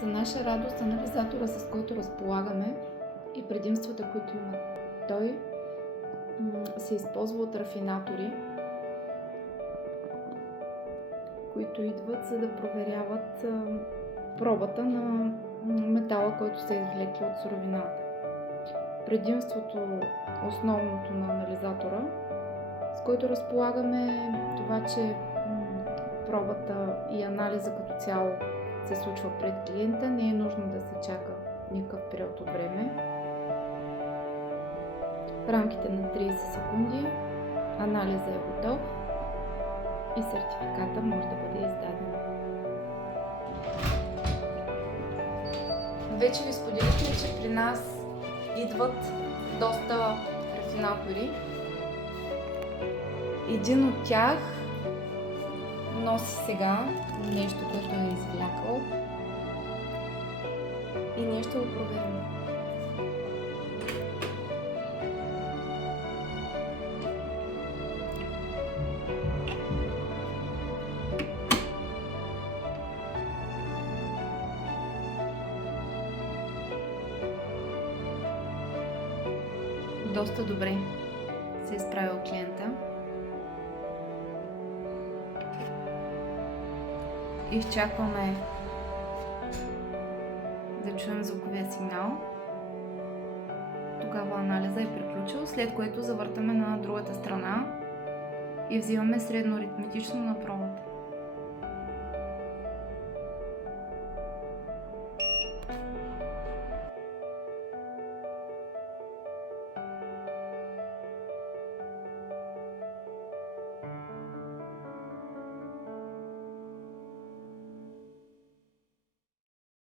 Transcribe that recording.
За наша радост, анализатора, с който разполагаме и предимствата, които има той, се използва от рафинатори, които идват, за да проверяват пробата на метала, който са извлекли от суровината. Предимството, основното на анализатора, с който разполагаме, е това, че пробата и анализа като цяло се случва пред клиента, не е нужно да се чака никакъв период от време. В рамките на 30 секунди анализът е готов и сертификата може да бъде издаден. Вече ви споделихме, че при нас идват доста рафинатори. Един от тях носи сега нещо, което е извлякал, и ние ще го проверим. Доста добре се е справил клиента. Изчакваме да чуем звуковия сигнал. Тогава анализа е приключил, след което завъртаме на другата страна и взимаме средно аритметично на пробата.